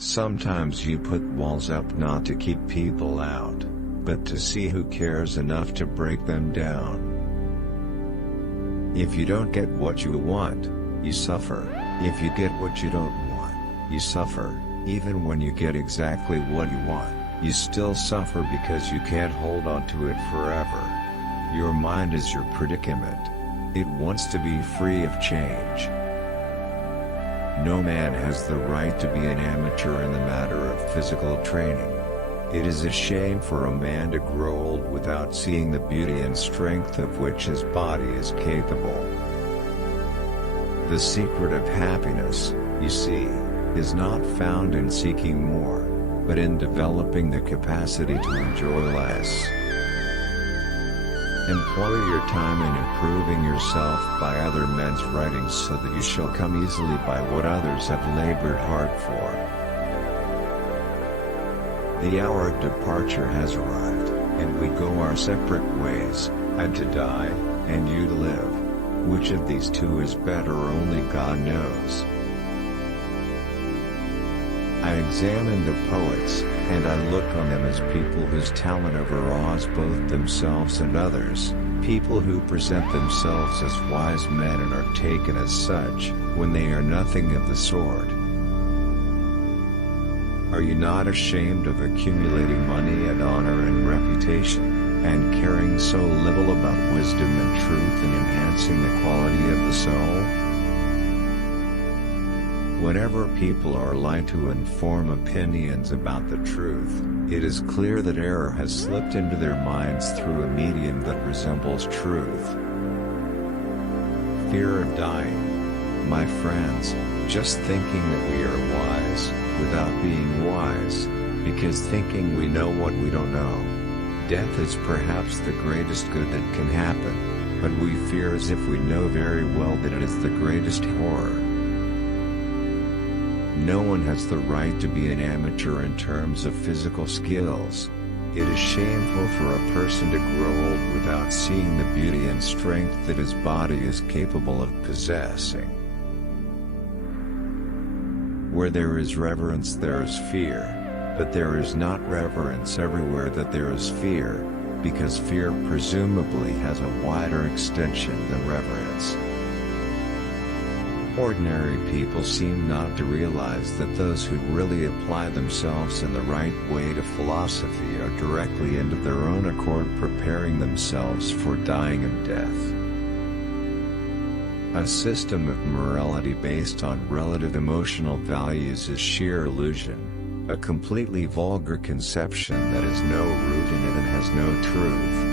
Sometimes you put walls up not to keep people out, but to see who cares enough to break them down. If you don't get what you want, you suffer. If you get what you don't want, you suffer. Even when you get exactly what you want, you still suffer because you can't hold on to it forever. Your mind is your predicament. It wants to be free of change. No man has the right to be an amateur in the matter of physical training. It is a shame for a man to grow old without seeing the beauty and strength of which his body is capable. The secret of happiness, you see, is not found in seeking more, but in developing the capacity to enjoy less. Employ your time in improving yourself by other men's writings so that you shall come easily by what others have labored hard for. The hour of departure has arrived, and we go our separate ways, I to die, and you to live. Which of these two is better only God knows. I examine the poets, and I look on them as people whose talent overawes both themselves and others, people who present themselves as wise men and are taken as such, when they are nothing of the sort. Are you not ashamed of accumulating money and honor and reputation, and caring so little about wisdom and truth and enhancing the quality of the soul? Whenever people are lied to and form opinions about the truth, it is clear that error has slipped into their minds through a medium that resembles truth. Fear of dying. My friends, just thinking that we are wise, without being wise, because thinking we know what we don't know. Death is perhaps the greatest good that can happen, but we fear as if we know very well that it is the greatest horror. No one has the right to be an amateur in terms of physical skills. It is shameful for a person to grow old without seeing the beauty and strength that his body is capable of possessing. Where there is reverence there is fear, but there is not reverence everywhere that there is fear, because fear presumably has a wider extension than reverence. Ordinary people seem not to realize that those who really apply themselves in the right way to philosophy are directly and of their own accord preparing themselves for dying of death. A system of morality based on relative emotional values is sheer illusion, a completely vulgar conception that has no root in it and has no truth.